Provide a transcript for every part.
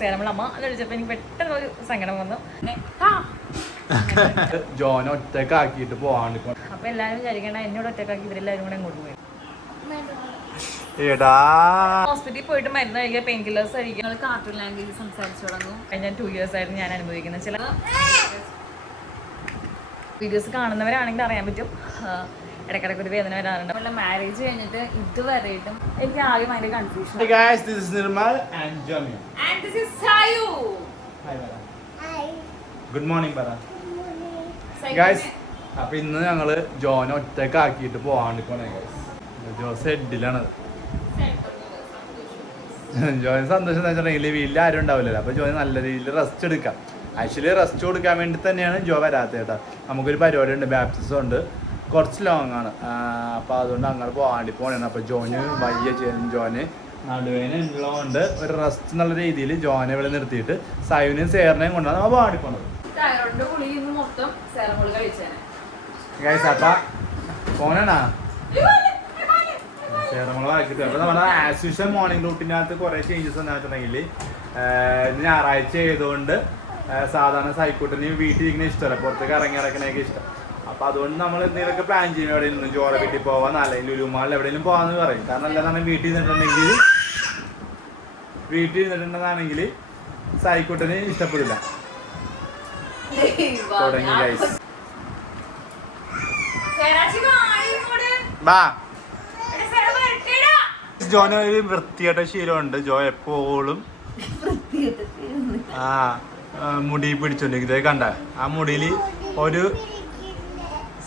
സേലമ്മളമ്മ അത് വിളിച്ചപ്പോൾ എനിക്ക് പെട്ടെന്ന് ഒരു സങ്കടം വന്നു. ജോനെ ഒറ്റക്കാക്കിയിട്ട് പോവാണ്ട് അപ്പൊ എല്ലാരും വിചാരിക്കണ എന്നോട് ഒറ്റക്കാക്കി ഇവരെല്ലാരും കൂടെ അങ്ങോട്ട് പോയി. ഹോസ്പിറ്റലിൽ പോയിട്ട് മരുന്ന് കഴിക്കുക, പെയിൻ കില്ലേഴ്സ് കഴിക്കുക, കാർട്ടൂൺ ലാംഗ്വേജ് സംസാരിച്ചു തുടങ്ങും. കഴിഞ്ഞ 2 years ആയിട്ട് ഞാൻ അനുഭവിക്കുന്ന ചില വീഡിയോസ് കാണുന്നവരാണെങ്കിൽ അറിയാൻ പറ്റും ഇടയ്ക്കിടയ്ക്ക് ഒരു വേദന വരാറുണ്ട്. വല്ല മാരേജ് കഴിഞ്ഞിട്ട് ഇതുവരെയായിട്ടും എനിക്ക് ആകെ ഭയങ്കര കൺഫ്യൂഷൻ. ഗുഡ് മോർണിംഗ് പറ ഗൈസ്. അപ്പൊ ഇന്ന് ഞങ്ങള് ജോനെ ഒറ്റക്കാക്കിയിട്ട് പോവാണ്ട് പോണേ ഗൈസ്. ജോ സെഡിലാണ്. ജോന് സന്തോഷം എന്ന് വെച്ചിട്ടുണ്ടെങ്കിൽ വീട്ടിൽ ആരും ഉണ്ടാവില്ലല്ലോ. അപ്പൊ ജോന് നല്ല രീതിയിൽ റെസ്റ്റ് എടുക്കാം. ആക്ച്വലി റെസ്റ്റ് കൊടുക്കാൻ വേണ്ടി തന്നെയാണ് ജോ വരാത്തത് കേട്ടോ. നമുക്കൊരു പരിപാടി ഉണ്ട്, ബാപ്റ്റിസം ഉണ്ട്, കുറച്ച് ലോങ് ആണ്. അപ്പോൾ അതുകൊണ്ട് അങ്ങനെ പോകാണ്ടി പോകണേ. അപ്പോൾ ജോന് വയ്യ ചെയ്യുന്ന ജോന് നടുവേന ഉള്ളതുകൊണ്ട് ഒരു റെസ്റ്റ് എന്നുള്ള രീതിയിൽ ജോനെ ഇവിടെ നിർത്തിയിട്ട് സയുനെയും സേറിനെയും കൊണ്ടാണ് നമ്മൾ പോകാണ്ടി പോണത്. പോനാ സേറമള ആക്കിയിട്ട് അപ്പോൾ നമ്മുടെ ആസ് യൂഷ്വൽ മോർണിംഗ് റൂട്ടിനകത്ത് കുറേ ചേഞ്ചസ് എന്താ വെച്ചിട്ടുണ്ടെങ്കിൽ ഞായറാഴ്ച ചെയ്തുകൊണ്ട് സാധാരണ സൈക്കോട്ടിന് വീട്ടിലിരിക്കുന്ന ഇഷ്ടമല്ല, പുറത്തേക്ക് ഇറങ്ങി നടക്കണൊക്കെ ഇഷ്ടം. അപ്പോൾ അതുകൊണ്ട് നമ്മൾ എന്തെങ്കിലുമൊക്കെ പ്ലാൻ ചെയ്യും. എവിടെ നിന്ന് ജോറ വീട്ടിൽ പോകാൻ, അല്ലെങ്കിൽ ലുലുമാളിൽ എവിടെയെങ്കിലും പോകാമെന്ന് പറയും. കാരണം അല്ലാതെ വീട്ടിൽ ഇരുന്നിട്ടുണ്ടെന്നാണെങ്കിൽ സൈക്കോട്ടിന് ഇഷ്ടപ്പെടില്ല. തുടങ്ങി ഗൈസ്. ബാ ജോന് ഒരു വൃത്തിയായിട്ട ശീലമുണ്ട്. ജോ എപ്പോഴും മുടി പിടിച്ചോണ്ടിരിക്കുന്നത് കണ്ട. ആ മുടിയിൽ ഒരു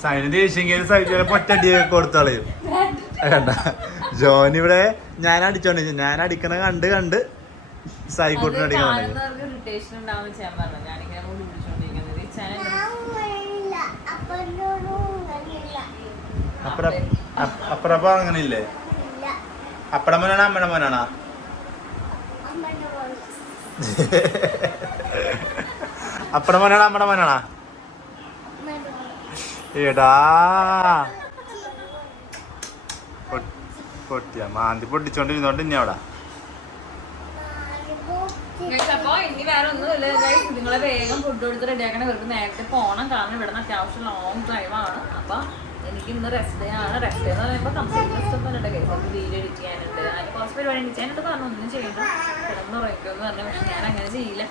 സൈന് ദേഷ്യം ചിലപ്പോ ഒറ്റടിയൊക്കെ കൊടുത്തളയും കണ്ട. ജോനിവിടെ ഞാൻ അടിച്ചോണ്ടിരിക്കും. ഞാൻ അടിക്കണ കണ്ട് സൈക്കോട്ടിന് അടിക്കാൻ അപ്പറപ്പ അങ്ങനെ ഇല്ലേ? അപ്പടെ മോനാണോ അമ്മയുടെ മോനാണോ? അപ്പടെ മോനാണോ അമ്മയുടെ മോനാണോ? ഏടാ പൊട്ടിയ മാന്തി പൊട്ടിച്ചോണ്ടിരുന്നോണ്ട് ഇനി അവിടെ. അപ്പൊ ഇനി വേറെ ഒന്നുമില്ല ഗൈസ്, നിങ്ങളെ വേഗം ഫുഡ് കൊടുത്ത് റെഡിയാക്കണം. ഇവർക്ക് നേരത്തെ പോകണം, കാരണം ഇവിടുന്ന് അത്യാവശ്യം ലോങ് ഡ്രൈവാണ്. അപ്പൊ എനിക്ക് ഇന്ന് റെസ്റ്റ് ഡേ ആണ്. റെസ്റ്റ് ഡേ എന്ന് പറയുമ്പോൾ കംപ്ലീറ്റ് റെസ്റ്റ് ഒന്നും ഉണ്ട് ഗൈസ്. നമുക്ക് വീഡിയോ എഡിറ്റ് ചെയ്യാനുണ്ട്, അതിന് കുറച്ച് പരിപാടി എഡിറ്റ് ചെയ്യാനുണ്ട്. പറഞ്ഞു ഒന്നും ചെയ്യണ്ട, കിടന്നുറയ്ക്കുമെന്ന് പറഞ്ഞു. പക്ഷെ ഞാൻ അങ്ങനെ ചെയ്യില്ല.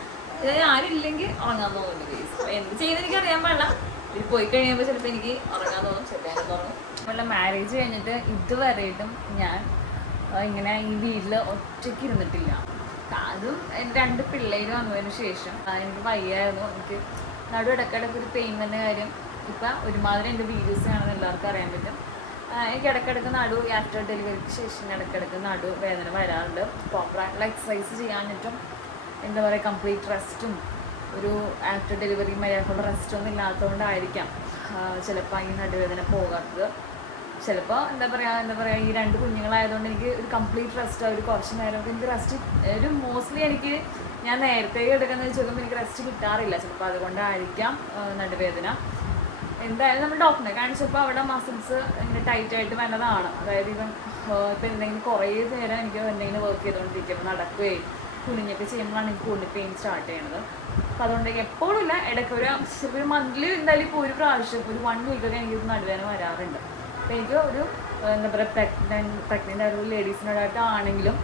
ഇത് ആരില്ലെങ്കിൽ ഉറങ്ങാൻ തോന്നുന്നു ഗൈസ്. അപ്പൊ എന്ത് ചെയ്യുന്നത് എനിക്ക് അറിയാൻ പാടില്ല. ഇത് പോയി കഴിയുമ്പോൾ ചിലപ്പോൾ എനിക്ക് ഉറങ്ങാൻ തോന്നും, ചെല്ലാനും തോന്നും. വല്ല മാരേജ് കഴിഞ്ഞിട്ട് ഇതുവരെയായിട്ടും ഞാൻ ഇങ്ങനെ ഈ വീട്ടിൽ ഒറ്റയ്ക്ക് ഇരുന്നിട്ടില്ല. അതും എൻ്റെ 2 പിള്ളേർ വന്നതിന് ശേഷം എനിക്ക് വയ്യായിരുന്നു. എനിക്ക് നടു ഇടയ്ക്കിടയ്ക്ക് ഒരു പെയിൻ തന്നെ കാര്യം. ഇപ്പം ഒരുമാതിരി എൻ്റെ വീഡിയോസ് കാണുന്ന എല്ലാവർക്കും അറിയാൻ പറ്റും. എനിക്ക് ഇടയ്ക്കിടയ്ക്ക് നടു ആഫ്റ്റർ ഡെലിവറിക്ക് ശേഷം ഇടയ്ക്കിടയ്ക്ക് നടു വേദന വരാറുണ്ട്. പ്രോപ്പറായിട്ടുള്ള എക്സസൈസ് ചെയ്യാനിട്ടും എന്താ പറയുക, കംപ്ലീറ്റ് റെസ്റ്റും ഒരു ആഫ്റ്റർ ഡെലിവറി മര്യാദക്കുള്ള റെസ്റ്റൊന്നും ഇല്ലാത്തതുകൊണ്ടായിരിക്കാം ചിലപ്പോൾ ഈ നടുവേദന പോകാത്തത്. ചിലപ്പോൾ എന്താ പറയുക ഈ 2 കുഞ്ഞുങ്ങളായതുകൊണ്ട് എനിക്ക് ഒരു കംപ്ലീറ്റ് റെസ്റ്റ്, ഒരു കുറച്ച് നേരമൊക്കെ എനിക്ക് റെസ്റ്റ് ഒരു മോസ്റ്റ്ലി എനിക്ക് ഞാൻ നേരത്തെ എടുക്കുന്നത് ചോദിക്കുമ്പോൾ എനിക്ക് റെസ്റ്റ് കിട്ടാറില്ല. ചിലപ്പോൾ അതുകൊണ്ടായിരിക്കാം നടുവേദന. എന്തായാലും നമ്മൾ ഡോക്ടറിനെ കാണിച്ചപ്പോൾ അവിടെ മസിൽസ് ഇങ്ങനെ ടൈറ്റായിട്ട് വന്നതാണ്. അതായത് ഇപ്പം എന്തെങ്കിലും കുറേ നേരം എനിക്ക് എന്തെങ്കിലും വർക്ക് ചെയ്തുകൊണ്ടിരിക്കുമ്പോൾ നടക്കുകയും കുനിഞ്ഞൊക്കെ ചെയ്യുമ്പോഴാണ് എനിക്ക് കൂടുതൽ പെയിൻ സ്റ്റാർട്ട് ചെയ്യുന്നത്. അപ്പോൾ അതുകൊണ്ട് എപ്പോഴും ഇല്ല, ഇടയ്ക്ക് ഒരു മന്ത്ലി എന്തായാലും ഇപ്പോൾ ഒരു പ്രാവശ്യം ഒരു 1 വീക്കൊക്കെ എനിക്ക് നടുവേദന വരാറുണ്ട്. അപ്പോൾ എനിക്ക് ഒരു എന്താ പറയുക പ്രഗ്നൻ്റ് ആയിട്ടുള്ള ലേഡീസിനോടായിട്ടാണെങ്കിലും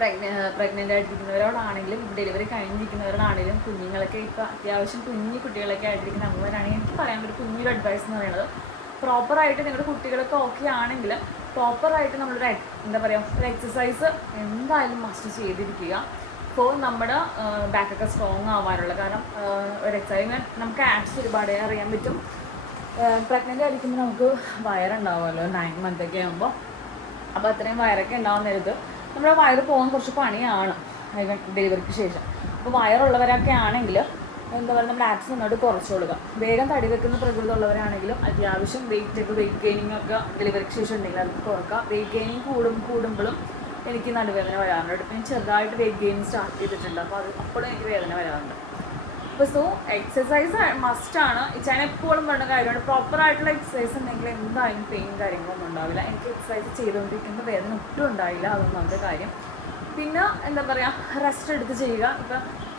പ്രഗ്നൻ്റ് ആയിട്ടിരിക്കുന്നവരോടാണെങ്കിലും ഡെലിവറി കഴിഞ്ഞിരിക്കുന്നവരോടാണെങ്കിലും കുഞ്ഞുങ്ങളൊക്കെ ഇപ്പോൾ അത്യാവശ്യം കുഞ്ഞു കുട്ടികളൊക്കെ ആയിട്ടിരിക്കുന്ന അമ്മമാരാണെങ്കിൽ എനിക്ക് പറയാൻ ഒരു കുഞ്ഞൊരു അഡ്വൈസ് എന്ന് പറയുന്നത്, പ്രോപ്പറായിട്ട് നിങ്ങളുടെ കുട്ടികളൊക്കെ ഓക്കെ ആണെങ്കിൽ പ്രോപ്പറായിട്ട് നമ്മളൊരു എന്താ പറയുക ഒരു എക്സസൈസ് എന്തായാലും മസ്റ്റ് ചെയ്തിരിക്കുക. അപ്പോൾ നമ്മുടെ ബാക്കൊക്കെ സ്ട്രോങ് ആവാനുള്ള, കാരണം ഒരു എക്സസൈസ് നമുക്ക് ആപ്സ് ഒരുപാട് അറിയാൻ പറ്റും. പ്രഗ്നൻ്റ് ആയിരിക്കുമ്പോൾ നമുക്ക് വയറുണ്ടാവുമല്ലോ 9 month ഒക്കെ ആകുമ്പോൾ. അപ്പോൾ അത്രയും വയറൊക്കെ ഉണ്ടാവുന്ന നേരത്ത് നമ്മുടെ വയറ് പോകാൻ കുറച്ച് പണിയാണ് ഡെലിവറിക്ക് ശേഷം. അപ്പോൾ വയറുള്ളവരൊക്കെ ആണെങ്കിൽ എന്താ പറയുക, നമ്മുടെ ആപ്സ് നന്നായിട്ട് കുറച്ച് കൊടുക്കുക. വേഗം തടി വെക്കുന്ന പ്രകൃതി ഉള്ളവരാണെങ്കിലും അത്യാവശ്യം വെയിറ്റ് ഗെയിനിങ് ഒക്കെ ഡെലിവറിക്ക് ശേഷം ഉണ്ടെങ്കിൽ അത് കുറക്കുക. വെയിറ്റ് ഗെയിനിങ് കൂടുമ്പോഴും എനിക്ക് നടുവേദന വരാറുണ്ട്. ഇപ്പം ചെറുതായിട്ട് വെയിറ്റ് ഗെയിനിങ് സ്റ്റാർട്ട് ചെയ്തിട്ടുണ്ട്. അപ്പോൾ അപ്പോഴും എനിക്ക് വേദന വരാറുണ്ട്. അപ്പോൾ സോ എക്സസൈസ് മസ്റ്റാണ്. ഞാൻ എപ്പോഴും പറഞ്ഞ കാര്യമാണ്, പ്രോപ്പറായിട്ടുള്ള എക്സസൈസ് ഉണ്ടെങ്കിൽ എന്തായാലും പെയിൻ കാര്യങ്ങളൊന്നും ഉണ്ടാവില്ല. എനിക്ക് എക്സസൈസ് ചെയ്തുകൊണ്ടിരിക്കുന്ന വേദന ഒട്ടും ഉണ്ടായില്ല, അതൊന്നാമത്തെ കാര്യം. പിന്നെ എന്താ പറയുക, റെസ്റ്റ് എടുത്ത് ചെയ്യുക.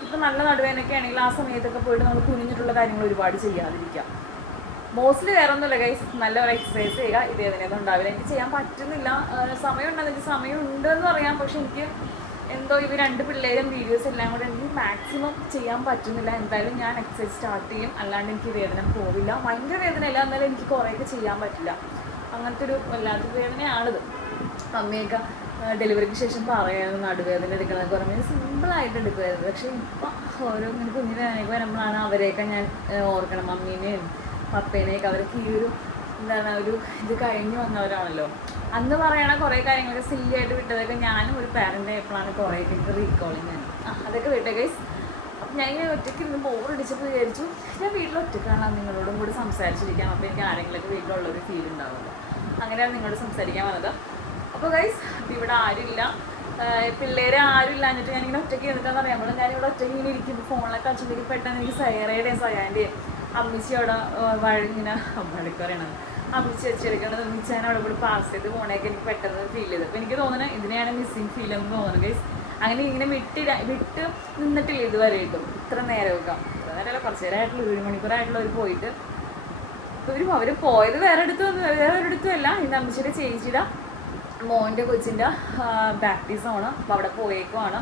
ഇപ്പം നല്ല നടുവേനൊക്കെ ആണെങ്കിൽ ആ സമയത്തൊക്കെ പോയിട്ട് നമ്മൾ കുനിഞ്ഞിട്ടുള്ള കാര്യങ്ങൾ ഒരുപാട് ചെയ്യാതിരിക്കുക. മോസ്റ്റ്ലി വേറെ ഒന്നുമില്ല ഗൈസ്, നല്ല ഒരു എക്സസൈസ് ചെയ്യുക. ഇത് വേദനയൊന്നും ഉണ്ടാവില്ല. എനിക്ക് ചെയ്യാൻ പറ്റുന്നില്ല, സമയം ഉണ്ടെന്ന് എനിക്ക് സമയം ഉണ്ടെന്ന് പറയാം. പക്ഷെ എനിക്ക് എന്തോ ഇവർ 2 പിള്ളേരും വീഡിയോസ് എല്ലാം കൂടെ എനിക്ക് മാക്സിമം ചെയ്യാൻ പറ്റുന്നില്ല. എന്തായാലും ഞാൻ എക്സസൈസ് സ്റ്റാർട്ട് ചെയ്യും, അല്ലാണ്ട് എനിക്ക് വേദന പോവില്ല. ഭയങ്കര വേദനയില്ല, എന്നാലും എനിക്ക് കുറേയൊക്കെ ചെയ്യാൻ പറ്റില്ല. അങ്ങനത്തെ ഒരു വല്ലാത്ത വേദനയാണിത്. അമ്മയൊക്കെ ഡെലിവറിക്ക് ശേഷം പറയാനും നടുവേദന എടുക്കണമെന്നൊക്കെ പറയുമ്പോൾ സിമ്പിളായിട്ട് എടുക്കുമായിരുന്നു. പക്ഷേ ഇപ്പം ഓരോ ഇങ്ങനെ കുഞ്ഞു വേദനയൊക്കെ വരുമ്പോഴാണ് അവരെയൊക്കെ ഞാൻ ഓർക്കണം. മമ്മീനെയും പപ്പേനെയൊക്കെ അവരൊക്കെ ഈ ഒരു എന്താണ് ഒരു ഇത് കഴിഞ്ഞ് വന്നവരാണല്ലോ. അന്ന് പറയണ കുറേ കാര്യങ്ങളൊക്കെ സില്ലിയായിട്ട് വിട്ടതൊക്കെ ഞാനും ഒരു പാരൻ്റ് ആയപ്പോഴാണ് കുറേയൊക്കെ എനിക്ക് റീകോളിങ് ആണ്. അതൊക്കെ വിട്ടേ ഗൈസ്. അപ്പം ഞാൻ ഇങ്ങനെ ഒറ്റയ്ക്ക് ഇന്ന് ബോറടിച്ചപ്പോൾ വിചാരിച്ചു ഞാൻ വീട്ടിൽ ഒറ്റയ്ക്കാണ് നിങ്ങളോടും കൂടി സംസാരിച്ചിരിക്കാം. അപ്പോൾ എനിക്ക് ആരെങ്കിലുമൊക്കെ വീട്ടിലുള്ളൊരു ഫീൽ ഉണ്ടാവുമല്ലോ. അങ്ങനെയാണ് നിങ്ങളോട് സംസാരിക്കാൻ വന്നത്. അപ്പോൾ ഗൈസ് ഇവിടെ ആരുമില്ല, പിള്ളേരെ ആരും ഇല്ലാഞ്ഞിട്ട് ഞാനിങ്ങനെ ഒറ്റയ്ക്ക് ഇരുന്നിട്ടാന്ന് പറയുമ്പോൾ ഞാനിവിടെ ഒറ്റയ്ക്ക് ഇങ്ങനെ ഇരിക്കുമ്പോൾ ഫോണിലൊക്കെ കളിച്ചെങ്കിൽ പെട്ടെന്ന് എനിക്ക് സയറയുടെയും സയാൻ്റെയും അമ്മിച്ചി അവിടെ ഇങ്ങനെ വഴക്ക് പറയണം, അമ്മിച്ചി വെച്ചെടുക്കണത് അമ്മിച്ചാൻ അവിടെ കൂടി പാസ് ചെയ്ത് പോകണേക്കെ എനിക്ക് പെട്ടെന്ന് ഫീൽ ചെയ്ത്. അപ്പോൾ എനിക്ക് തോന്നുന്നത് ഇതിനെയാണ് മിസ്സിങ് ഫീൽ എന്ന് തോന്നുന്നത് ഗൈസ്. അങ്ങനെ ഇങ്ങനെ വിട്ട് നിന്നിട്ടില്ല ഇതുവരെ കിട്ടും ഇത്ര നേരമൊക്കെ. ഇത്ര നേരമല്ല, കുറച്ച് നേരമായിട്ടുള്ള 1 മണിക്കൂറായിട്ടുള്ള അവർ പോയിട്ട്. അവർ പോയത് വേറെ ഒരിടത്തും അല്ല, ഇന്ന് അമ്മച്ചിയുടെ ചേച്ചിയുടെ മോൻ്റെ കൊച്ചിൻ്റെ ബാപ്റ്റിസമാണ്. അപ്പോൾ അവിടെ പോയേക്കുവാണ്.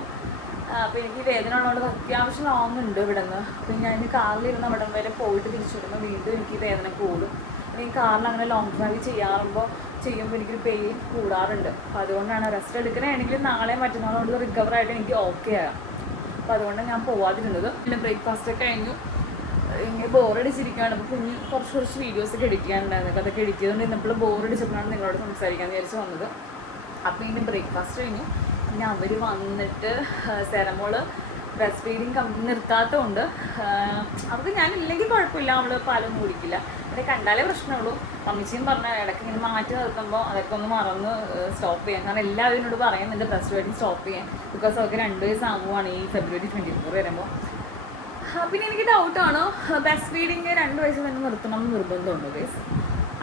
അപ്പോൾ എനിക്ക് വേദന ഉള്ളതുകൊണ്ട് അത്യാവശ്യം ലോങ് ഉണ്ട് ഇവിടെ നിന്ന്. അപ്പം ഞാൻ കാറിലിരുന്ന് അവിടം വരെ പോയിട്ട് തിരിച്ചു വരുമ്പോൾ വീണ്ടും എനിക്ക് വേദന കൂടും. എനിക്ക് കാറിൽ അങ്ങനെ ലോങ് ഡ്രൈവ് ചെയ്യുമ്പോൾ എനിക്കൊരു പെയിൻ കൂടാറുണ്ട്. അപ്പോൾ അതുകൊണ്ടാണ് റെസ്റ്റ് എടുക്കണമെങ്കിൽ നാളെ മറ്റന്നാൾ കൊണ്ട് റിക്കവറായിട്ട് എനിക്ക് ഓക്കെ ആകാം. അപ്പോൾ അതുകൊണ്ടാണ് ഞാൻ പോവാതിരുന്നത്. പിന്നെ ബ്രേക്ക്ഫാസ്റ്റൊക്കെ കഴിഞ്ഞു ഇങ്ങനെ ബോറടിച്ചിരിക്കുകയാണ്. അപ്പോൾ കുറച്ച് വീഡിയോസൊക്കെ എഡിറ്റ് ചെയ്യാനുണ്ടായിരുന്നു. അതൊക്കെ എഡിറ്റ് ചെയ്തുകൊണ്ട് ഇന്നപ്പോൾ ബോറടിച്ചപ്പോഴാണ് നിങ്ങളോട് സംസാരിക്കാമെന്ന് വിചാരിച്ച് വന്നത്. അപ്പോൾ ഇനി ബ്രേക്ക്ഫാസ്റ്റ് കഴിഞ്ഞു. പിന്നെ അവർ വന്നിട്ട് സെറമോള് ബ്രസ്റ്റ് ഫീഡിങ് നിർത്താത്തതുകൊണ്ട് അവർക്ക് ഞാനില്ലെങ്കിൽ കുഴപ്പമില്ല, അവൾ പാലൊന്നും കുടിക്കില്ല. അവരെ കണ്ടാലേ പ്രശ്നമുള്ളൂ. അമ്മച്ചിയും പറഞ്ഞാൽ ഇടയ്ക്ക് ഇങ്ങനെ മാറ്റി നിർത്തുമ്പോൾ അതൊക്കെ ഒന്ന് മറന്ന് സ്റ്റോപ്പ് ചെയ്യാം. കാരണം എല്ലാവരും എന്നോട് പറയുന്നുണ്ട് ബ്രസ്റ്റ് ഫീഡിങ് സ്റ്റോപ്പ് ചെയ്യാൻ. ബിക്കോസ് അവർക്ക് 2 വയസ്സാകുവാണ് ഈ ഫെബ്രുവരി 24 വരുമ്പോൾ. പിന്നെ എനിക്ക് ഡൗട്ടാണ്, ബ്രസ്റ്റ് ഫീഡിങ് 2 വയസ്സ് തന്നെ നിർത്തണം എന്ന് നിർബന്ധമുണ്ടോ ഗൈസ്?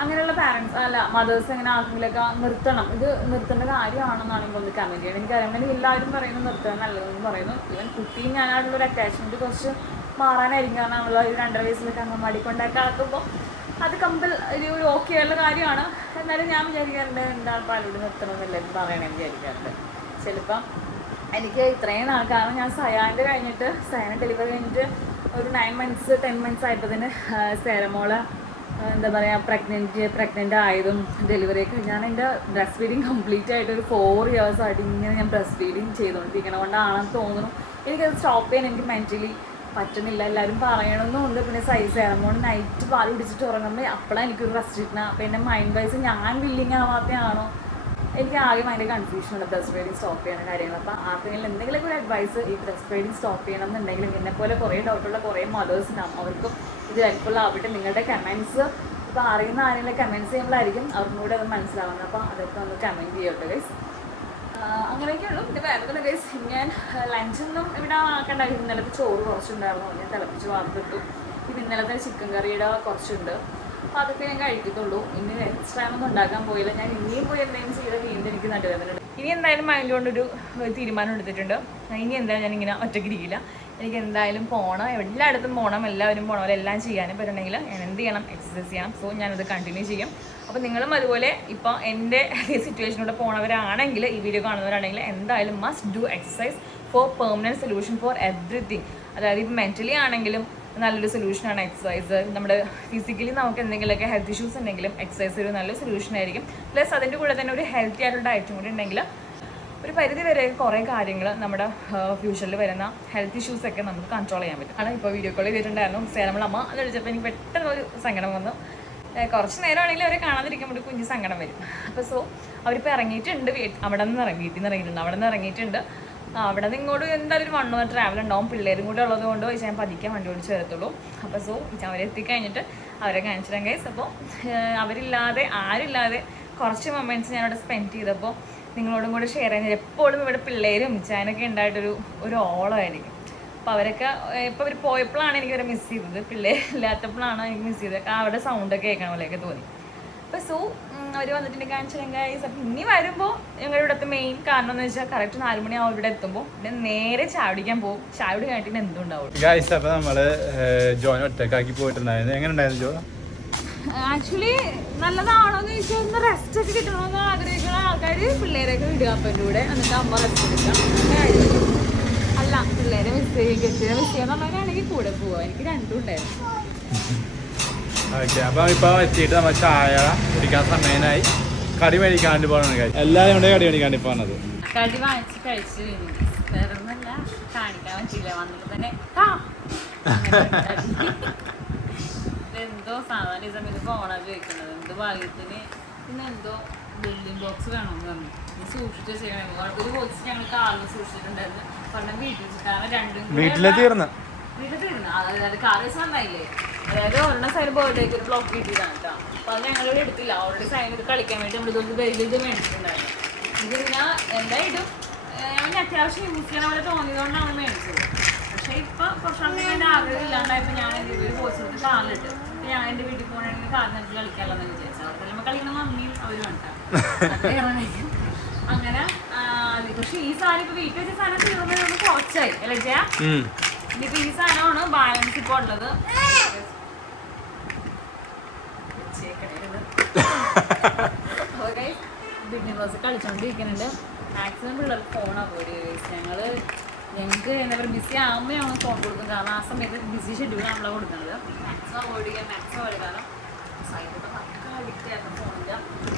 അങ്ങനെയുള്ള പാരൻസ് അല്ല മദേഴ്സ് എങ്ങനെ ആർക്കെങ്കിലൊക്കെ നിർത്തണം, ഇത് നിർത്തേണ്ട കാര്യമാണെന്നാണെങ്കിൽ ഒന്ന് കമൻറ്റ് ചെയ്യണം. എനിക്കറിയാം എല്ലാവരും പറയുന്നത് നിർത്താൻ നല്ലതെന്ന് പറയുന്നു. ഈവൻ കുട്ടിയും ഞാനായിട്ടുള്ളൊരു അറ്റാച്ച്മെൻറ്റ് കുറച്ച് മാറാനായിരിക്കും. കാരണം നമ്മൾ ഒരു 2.5 വയസ്സിലൊക്കെ അമ്മമാടി കൊണ്ടൊക്കെ ആക്കുമ്പോൾ അത് ഒരു ഓക്കെ ഉള്ള കാര്യമാണ്. എന്നാലും ഞാൻ വിചാരിക്കാറുണ്ട് എന്താണ് പാലോട് നിർത്തണമെന്നെല്ലാവരും പറയണമെന്ന് വിചാരിക്കാറുണ്ട്. ചിലപ്പം എനിക്ക് ഇത്രയും നാൾ, കാരണം ഞാൻ സയാൻ്റെ കഴിഞ്ഞിട്ട് സയാന ഡെലിവറി കഴിഞ്ഞിട്ട് ഒരു 9 months 10 months ആയപ്പോൾ തന്നെ സെറമോള് എന്താ പറയുക പ്രഗ്നൻ്റ് ആയതും ഡെലിവറിയൊക്കെ ഞാൻ എൻ്റെ ബ്രസ്റ്റ് ഫീഡിങ് കംപ്ലീറ്റ് ആയിട്ട് ഒരു 4 years ആയിട്ട് ഇങ്ങനെ ഞാൻ ബ്രസ്റ്റ് ഫീഡിങ് ചെയ്തുകൊണ്ടിരിക്കണം കൊണ്ടാണെന്ന് തോന്നുന്നു. എനിക്കത് സ്റ്റോപ്പ് ചെയ്യാൻ എനിക്ക് മെൻ്റലി പറ്റുന്നില്ല. എല്ലാവരും പറയണമെന്നുണ്ട്. പിന്നെ സെറമോൺ നൈറ്റ് പാൽ പിടിച്ചിട്ട് ഉറങ്ങുമ്പോൾ അപ്പോഴാണ് എനിക്കൊരു റെസ്റ്റ് കിട്ടണം. അപ്പോൾ എൻ്റെ മൈൻഡ് വൈസ് ഞാൻ വില്ലിങ് ആവാത്തതാണോ, എനിക്ക് ആകെ ഭയങ്കര കൺഫ്യൂഷനുണ്ട് ബ്രസ്റ്റ് ഫീഡിങ് സ്റ്റോപ്പ് ചെയ്യുന്ന കാര്യങ്ങൾ. അപ്പോൾ ആർക്കെങ്കിലും എന്തെങ്കിലുമൊക്കെ ഒരു അഡ്വൈസ് ഈ ബ്രസ്റ്റ് ഫീഡിങ് സ്റ്റോപ്പ് ചെയ്യണം എന്നുണ്ടെങ്കിൽ എന്നെപ്പോലെ കുറേ ഡൗട്ടുള്ള കുറേ മദേഴ്സ് ഉണ്ടാവും, അവർക്കും ഇത് ഹെൽപ്ഫുൾ ആവട്ടെ. നിങ്ങളുടെ കമൻറ്റ്സ് ഇപ്പോൾ അറിയുന്ന ആരെങ്കിലും കമൻറ്റ്സ് ചെയ്യുമ്പോഴായിരിക്കും അവർക്കും കൂടെ അത് മനസ്സിലാവുന്നത്. അപ്പോൾ അതൊക്കെ ഒന്ന് കമൻറ്റ് ചെയ്യട്ടെ ഗൈസ്. അങ്ങനെയൊക്കെ ഉള്ളൂ. പിന്നെ വേറെ ഗൈസ് ഞാൻ ലഞ്ചൊന്നും ഇവിടെ ആക്കണ്ടായിരുന്നു. ഇന്നലത്തെ ചോറ് കുറച്ചുണ്ടായിരുന്നു, ഞാൻ തിളപ്പിച്ച് വാർത്തിട്ടു. ഇത് ഇന്നലത്തെ ചിക്കൻ കറിയുടെ കുറച്ചുണ്ട്. അപ്പോൾ അതൊക്കെ ഞാൻ കഴിക്കത്തുള്ളൂ. ഇനി നെക്സ്റ്റ് ടൈം ഒന്നും ഉണ്ടാക്കാൻ പോയില്ല. ഞാൻ ഇനിയും പോയി എന്തെങ്കിലും ചെയ്ത വീണ്ടും എനിക്ക് നടുവേദന. ഇനി എന്തായാലും മൈൻഡ് കൊണ്ടൊരു തീരുമാനം എടുത്തിട്ടുണ്ട്. ഇനി എന്തായാലും ഞാനിങ്ങനെ ഒറ്റയ്ക്കിരിക്കില്ല. എനിക്ക് എന്തായാലും പോകണം, എല്ലായിടത്തും പോകണം, എല്ലാവരും പോകണം, അവരെല്ലാം ചെയ്യാനും പറ്റണമെങ്കിൽ ഞാൻ എന്ത് ചെയ്യണം, എക്സസൈസ് ചെയ്യണം. സോ ഞാനത് കണ്ടിന്യൂ ചെയ്യും. അപ്പോൾ നിങ്ങളും അതുപോലെ ഇപ്പോൾ എൻ്റെ സിറ്റുവേഷനിലൂടെ പോണവരാണെങ്കിൽ, ഈ വീഡിയോ കാണുന്നവരാണെങ്കിൽ എന്തായാലും must do exercise for permanent solution for everything. അതായത് ഇപ്പോൾ മെൻ്റലി ആണെങ്കിലും നല്ലൊരു സൊല്യൂഷനാണ് എക്സസൈസ്. നമ്മുടെ ഫിസിക്കലി നമുക്ക് എന്തെങ്കിലുമൊക്കെ ഹെൽത്ത് ഇഷ്യൂസ് ഉണ്ടെങ്കിലും എക്സസൈസ് ഒരു നല്ല സൊല്യൂഷൻ ആയിരിക്കും. പ്ലസ് അതിൻ്റെ കൂടെ തന്നെ ഒരു ഹെൽത്തി ആയിട്ടുള്ള ഡയറ്റും കൂടി ഉണ്ടെങ്കിൽ ഒരു പരിധി വരെ കുറേ കാര്യങ്ങൾ നമ്മുടെ ഫ്യൂച്ചറിൽ വരുന്ന ഹെൽത്ത് ഇഷ്യൂസൊക്കെ നമുക്ക് കൺട്രോൾ ചെയ്യാൻ പറ്റും. കാരണം ഇപ്പോൾ വീഡിയോ കോൾ ചെയ്തിട്ടുണ്ടായിരുന്നു നമ്മളമ്മ അത് വിളിച്ചപ്പോൾ എനിക്ക് പെട്ടെന്ന് ഒരു സങ്കടം വന്നു. കുറച്ച് നേരമാണെങ്കിലും അവരെ കാണാതിരിക്കുമ്പോൾ ഒരു കുഞ്ഞ് സങ്കടം വരും. അപ്പോൾ സോ അവരിപ്പോൾ ഇറങ്ങിയിട്ടുണ്ട്, വീട്ടിൽ നിന്ന് ഇറങ്ങിയിട്ടുണ്ട്. അവിടെ നിന്ന് ഇറങ്ങിയിട്ടുണ്ട്. അവിടെ നിന്ന് ഇങ്ങോട്ട് എന്തായാലും ഒരു 1 hour ട്രാവൽ ഉണ്ടാവും. പിള്ളേരും കൂടെ ഉള്ളത് കൊണ്ട് ഞാൻ പതിക്കാൻ വണ്ടി ഓടിച്ച് വരത്തുള്ളൂ. അപ്പോൾ സോ അവരെത്തിക്കഴിഞ്ഞിട്ട് അവരെ കാണിച്ചിടാൻ ഗൈസ്. അപ്പോൾ അവരില്ലാതെ ആരില്ലാതെ കുറച്ച് മൊമെൻറ്റ്സ് ഞാനവിടെ സ്പെൻഡ് ചെയ്തപ്പോൾ നിങ്ങളോടും കൂടെ ഷെയർ ചെയ്യുന്നത്. എപ്പോഴും ഇവിടെ പിള്ളേരും ചാനൊക്കെ ഉണ്ടായിട്ടൊരു ഓളമായിരിക്കും. അപ്പോൾ അവരൊക്കെ ഇപ്പോൾ അവർ പോയപ്പോഴാണ് എനിക്കവരെ മിസ് ചെയ്തത്. പിള്ളേരില്ലാത്തപ്പോഴാണ് എനിക്ക് മിസ് ചെയ്തത്. അവരുടെ സൗണ്ടൊക്കെ കേൾക്കണ പോലെയൊക്കെ തോന്നി. അപ്പോൾ സോ അവർ വന്നിട്ടുണ്ട് കാണിച്ചാൽ ഗൈസ്. അപ്പം ഇനി വരുമ്പോൾ ഞങ്ങളുടെ ഇവിടുത്തെ മെയിൻ കാരണം എന്ന് വെച്ചാൽ കറക്റ്റ് 4 മണിയാവും ഇവിടെ എത്തുമ്പോൾ പിന്നെ നേരെ ചായ കുടിക്കാൻ പോകും. ചായ കുടി കഴിഞ്ഞിട്ട് എന്തുണ്ടാവും ഗൈസ്. അപ്പോൾ നമ്മൾ ജോനെ ഒറ്റക്കാക്കി പോയിട്ടുണ്ടായിരുന്നു. എങ്ങനെ ഉണ്ടായിരുന്നു ജോ? ആക്ച്വലി നല്ലതാണോ എന്ന് ചോദിച്ചാൽ ഒന്ന് റെസ്റ്റ് ഒക്കെ കിട്ടണമെന്ന് ആഗ്രഹിക്കുന്ന ആൾക്കാർ പിള്ളേരൊക്കെ വിടുക അപ്പൻ്റെ കൂടെ, എന്നിട്ട് അമ്മ റെസ്റ്റ് എടുക്കാം. അല്ല പിള്ളേരെ മിസ് ചെയ്യുന്നവരാണെങ്കിൽ കൂടെ പോവാ. എനിക്ക് രണ്ടും ഉണ്ടായിരുന്നു. ഓക്കെ, അപ്പം ഇപ്പോൾ എത്തിയിട്ട് നമ്മൾ ചായ കുടിക്കാൻ സമയമായി. കടി മേടിക്കാണ്ട് പോകണം. കാര്യം എല്ലാവരും കൊണ്ട് കടി മേടിക്കാണ്ട് പോകുന്നത്. കടി വാങ്ങിച്ച് കഴിച്ച് വേറെ ഒന്നല്ല, കാണിക്കാൻ പറ്റില്ല. വന്നിട്ട് തന്നെ എന്തോ സാധാരണ ഈ സമയത്ത് ഫോണാ ചോദിക്കുന്നത്. എന്ത് ഭാഗ്യത്തിന് പിന്നെ എന്തോ ബിൽഡിംഗ് ബോക്സ് വേണമെന്ന് പറഞ്ഞു. ഇത് സൂക്ഷിച്ച് ചെയ്യണം. ഒരു ബോക്സ് ഞങ്ങൾ കാറിൽ സൂക്ഷിച്ചിട്ടുണ്ടായിരുന്നു. പറഞ്ഞ വീട്ടിൽ കാരണം രണ്ടും വീട്ടിലെത്തിയിരുന്നു. അതായത് കാർ വെച്ച് നന്നായില്ലേ. അതായത് ഒരെണ്ണം സൈഡ് ബോർഡിലേക്ക് ഒരു ബ്ലോക്ക് കിട്ടിയതാണ് കേട്ടോ. അപ്പോൾ അത് ഞങ്ങളിവിടെ എടുത്തില്ല. ഓൾറെഡി സൈഡിൽ കളിക്കാൻ വേണ്ടി നമ്മൾ ഇതൊന്ന് ഇത് മേടിച്ചിട്ടുണ്ടായിരുന്നു. ഇത് പിന്നെ എന്തായിട്ടും ഞാൻ അത്യാവശ്യം യൂസ് ചെയ്യാൻ അവിടെ തോന്നിയതുകൊണ്ടാണ് മേടിച്ചത്. പക്ഷേ ഇപ്പം കുറച്ചുകൂടെ എൻ്റെ ആഗ്രഹം ഇല്ലാണ്ടായപ്പോൾ ഞാൻ എൻ്റെ ഒരു ബോക്സ് എടുത്ത് കാറിലിട്ട് ഞാൻ എൻ്റെ വീട്ടിൽ പോകണമെങ്കിൽ കാറിനകത്ത് കളിക്കാമല്ലോ എന്ന് വിചാരിച്ചു. അവർക്ക് നമ്മൾ കളിക്കുന്ന മമ്മിയും അവരും ഉണ്ടാകും. അങ്ങനെ പക്ഷെ ഈ സാധനം ഇപ്പൊ വീട്ടിൽ വെച്ച സാധനം തീർന്നതൊന്ന് കുറച്ചായി അല്ലേ ജയ? ഇനിയിപ്പോ ഈ സാധനമാണ് ബാലൻസ് ഇപ്പൊ ഉള്ളത്. കളിച്ചോണ്ടിരിക്കുന്നുണ്ട്. മാക്സിമം പിള്ളേർക്ക് ഫോൺ അവോയ്ഡ് ചെയ്യുക. ഞങ്ങൾക്ക് എന്താ പറയുക ബിസി ആകുമ്പോൾ ഞങ്ങൾ ഫോൺ കൊടുക്കും. കാരണം ആ സമയത്ത് ബിസി ഷെഡ്യൂൾ നമ്മളെ കൊടുക്കുന്നത്. മാക്സിമം അവോയ്ഡ് ചെയ്യാൻ മാക്സിമം അവോയ്ഡ്. കാരണം സൈഡിലൂടെ പക്ക അഡിക്റ്റ് ആയിരുന്നു ഫോണില്ല.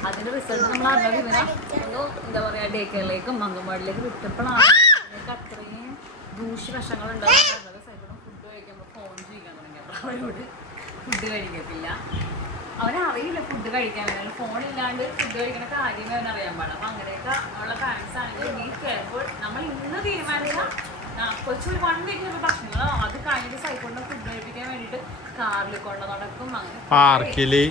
അതിൻ്റെ റിസൾട്ട് നമ്മൾ അറിഞ്ഞത് ഇങ്ങനെ ഒന്ന് എന്താ പറയുക ഡേ കെയറിലേക്കും അംഗൻവാടിയിലേക്ക് വിട്ടപ്പോഴാണ് അതിലേക്ക് അത്രയും ദൂഷ്യവശങ്ങളുണ്ടാകുന്നത്. സൈഡിലൂടെ ഫുഡ് കഴിക്കുമ്പോൾ ഫോൺ ചെയ്യാൻ തുടങ്ങിയപ്പോൾ അവരോട് ഫുഡ് കഴിക്കത്തില്ല. അവനറിയില്ല ഫുഡ് കഴിക്കാൻ വേണ്ടി. ഫോണില്ലാണ്ട് ഫുഡ് കഴിക്കുന്ന കാര്യമേ അവനറിയാൻ പാടില്ല. അപ്പം അങ്ങനെയൊക്കെ ഉള്ള പാരൻസ് ആണെങ്കിൽ ബി കെയർഫുൾ. നമ്മൾ ഇന്ന് തീരുമാനിച്ചാൽ കുറച്ചൊരു 1 വീക്ക് ഭക്ഷണങ്ങളോ അത് കഴിഞ്ഞിട്ട് സൈക്കിളിൻ്റെ ഫുഡ് കഴിപ്പിക്കാൻ വേണ്ടിയിട്ട് കാറിൽ കൊണ്ട് നടക്കും. അങ്ങനെ പാർക്കില്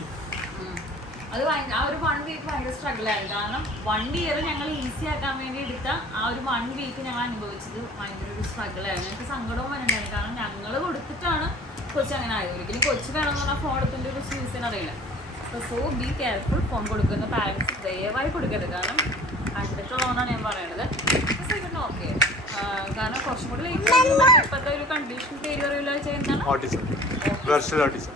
അത് ആ ഒരു 1 വീക്ക് ഭയങ്കര സ്ട്രഗിളായിരുന്നു. കാരണം 1 ഇയർ ഞങ്ങൾ ഈസി ആക്കാൻ വേണ്ടി എടുത്ത ആ ഒരു 1 വീക്ക് ഞങ്ങൾ അനുഭവിച്ചത് ഭയങ്കര ഒരു സ്ട്രഗിളായിരുന്നു. ഞങ്ങൾക്ക് സങ്കടവും വരുന്നുണ്ടായിരുന്നു. കാരണം ഞങ്ങൾ കൊടുത്തിട്ടാണ് കൊച്ചു അങ്ങനെ ആയത്. ഒരിക്കലും കൊച്ചു വേണമെന്ന് പറഞ്ഞാൽ ഫോൺ എടുത്തിൻ്റെ ഒരു യൂസ് ചെയ്യാൻ അറിയില്ല. അപ്പോൾ സോ ബി കെയർഫുൾ. ഫോൺ കൊടുക്കുന്ന പാരൻസ് ദയവായി കൊടുക്കരുത്. കാരണം അടുത്തുള്ളതാണ് ഞാൻ പറയണത്. ഓക്കെ കാരണം കുറച്ചും കൂടി ഇപ്പോഴത്തെ ഒരു കണ്ടീഷൻ പേര് പറയുക ചെയ്യുന്നതാണ് വെർച്വൽ ഓട്ടിസം.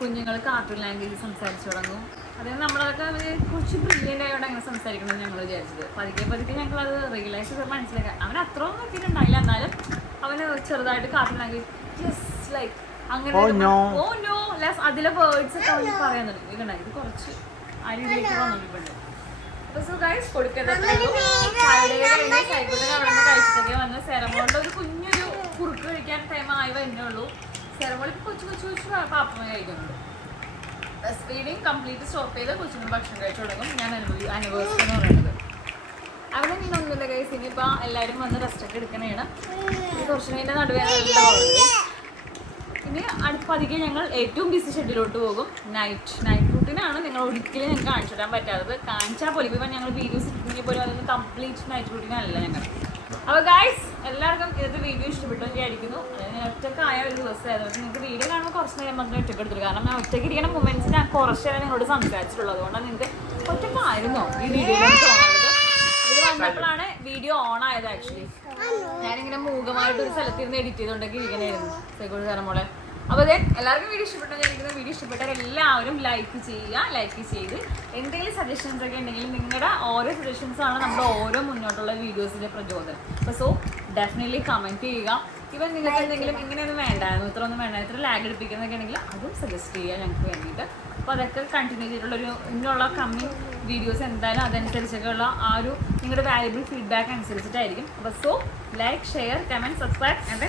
കുഞ്ഞുങ്ങൾ കാർട്ടൂൺ ലാംഗ്വേജ് സംസാരിച്ചു തുടങ്ങും. അതായത് നമ്മളതൊക്കെ കുറച്ച് ബ്രില്യൻ്റ് ആയതുകൊണ്ട് അങ്ങനെ സംസാരിക്കണമെന്ന് ഞങ്ങൾ വിചാരിച്ചത്. പതുക്കെ ഞങ്ങളത് റിയലൈസ് ചെയ്ത് മനസ്സിലാക്കാം. അവൻ അത്രയൊന്നും എത്തിയിട്ടുണ്ടായില്ല. എന്നാലും അവന് ചെറുതായിട്ട് കാർട്ടൂൺ ലാംഗ്വേജ് ജസ്റ്റ് ലൈക്ക് അങ്ങനെ ഓ നോ ലെസ് അതിലെ വേർഡ്സ് ഒക്കെ അവന് പറയാൻ തുടങ്ങി. ഇതുണ്ടായി ഇത് കുറച്ച് ആ രീതിയിലേക്ക് വന്നിട്ടുണ്ട്. അപ്പോൾ സോ ഗൈസ് കൊടുക്കരുത്. സൈക്കിളിൽ അവിടെ നിന്ന് കഴിച്ചിട്ടൊക്കെ വന്ന് സെറമോളിൻ്റെ ഒരു കുഞ്ഞൊരു കുറുക്ക് കഴിക്കാൻ ടൈം ആയി വരുന്നേ ഉള്ളൂ. സെറമോളിൽ കൊച്ചു പാപ്പമ കഴിക്കുന്നുണ്ട്. ബ്രസ്റ്റ് ഫീഡിങ് കംപ്ലീറ്റ് സ്റ്റോപ്പ് ചെയ്ത് കൊച്ചിനും ഭക്ഷണം കഴിച്ചു തുടങ്ങും. ഞാൻ ആനിവേഴ്സറി എന്ന് പറയുന്നത് അവിടെ ഇങ്ങനെ ഒന്നുമില്ല ഗൈസ്. ഇനിയിപ്പോൾ എല്ലാവരും വന്ന് റെസ്റ്റൊക്കെ എടുക്കണേണ്. കുറച്ച് കഴിഞ്ഞ നടുവേദന. ഇനി പതിക്കെ ഞങ്ങൾ ഏറ്റവും ബിസി ഷെഡ്യൂളിലോട്ട് പോകും. നൈറ്റ് റൂട്ടീനാണ് നിങ്ങൾ ഒരിക്കലും ഞങ്ങൾക്ക് കാണിച്ചു തരാൻ പറ്റാത്തത്. കാണിച്ചാൽ പോലും ഇപ്പം ഞങ്ങൾ വീഡിയോസ് ഇട്ടുണ്ടെങ്കിൽ പോലും അതൊന്ന് കംപ്ലീറ്റ് നൈറ്റ് റൂട്ടീനല്ല ഞങ്ങൾ. അപ്പോൾ ഗൈസ് എല്ലാവർക്കും ഇന്നത്തെ വീഡിയോ ഇഷ്ടപ്പെട്ടു വിചാരിക്കുന്നു. ഞാൻ ഒറ്റക്കായ ഒരു ദിവസമായിരുന്നു. പക്ഷേ നിങ്ങൾക്ക് വീഡിയോ കാണുമ്പോൾ കുറച്ച് നേരം മാത്രമേ ഒറ്റക്ക് എടുത്തുള്ളൂ. കാരണം ഞാൻ ഒറ്റയ്ക്ക് ഇരിക്കുന്ന മൊമെൻറ്റ്സ് ഞാൻ കുറച്ച് നേരം നിങ്ങളോട് സംസാരിച്ചിട്ടുള്ളൂ. അതുകൊണ്ടാണ് നിങ്ങൾക്ക് ഒറ്റക്കായിരുന്നോ ഈ വീഡിയോയിലേക്ക് തോന്നുന്നത്. ഇത് വന്നപ്പോഴാണ് വീഡിയോ ഓൺ ആയത്. ആക്ച്വലി ഞാനിങ്ങനെ മൂകമായിട്ട് ഒരു സ്ഥലത്തിരുന്ന് എഡിറ്റ് ചെയ്തുകൊണ്ടൊക്കെ ഇരിക്കണമായിരുന്നു സൈക്കോളജി തരമോളെ. അപ്പോൾ അതെ എല്ലാവർക്കും വീഡിയോ ഇഷ്ടപ്പെട്ടു. വീഡിയോ ഇഷ്ടപ്പെട്ടാൽ എല്ലാവരും ലൈക്ക് ചെയ്യുക. ലൈക്ക് ചെയ്ത് എന്തെങ്കിലും സജഷൻസ് ഒക്കെ ഉണ്ടെങ്കിൽ നിങ്ങളുടെ ഓരോ സജഷൻസാണ് നമ്മുടെ ഓരോ മുന്നോട്ടുള്ള വീഡിയോസിൻ്റെ പ്രചോദനം. അപ്പോൾ സോ ഡെഫിനറ്റ്ലി കമൻറ്റ് ചെയ്യുക. ഇവൻ നിങ്ങൾക്ക് എന്തെങ്കിലും ഇങ്ങനെയൊന്നും വേണ്ടായിരുന്നു, ഇത്രയൊന്നും വേണ്ടായിരുന്നു, ഇത്ര ലാഗ് എടുപ്പിക്കുന്നതൊക്കെ ഉണ്ടെങ്കിൽ അതും സജസ്റ്റ് ചെയ്യുക ഞങ്ങൾക്ക് വേണ്ടിയിട്ട്. അപ്പോൾ അതൊക്കെ കണ്ടിന്യൂ ചെയ്തിട്ടുള്ളൊരു ഇനിയുള്ള കമ്മിങ് വീഡിയോസ് എന്തായാലും അതനുസരിച്ചൊക്കെയുള്ള ആ ഒരു നിങ്ങളുടെ വാല്യുബിൾ ഫീഡ്ബാക്ക് അനുസരിച്ചിട്ടായിരിക്കും. അപ്പോൾ so like share comment subscribe and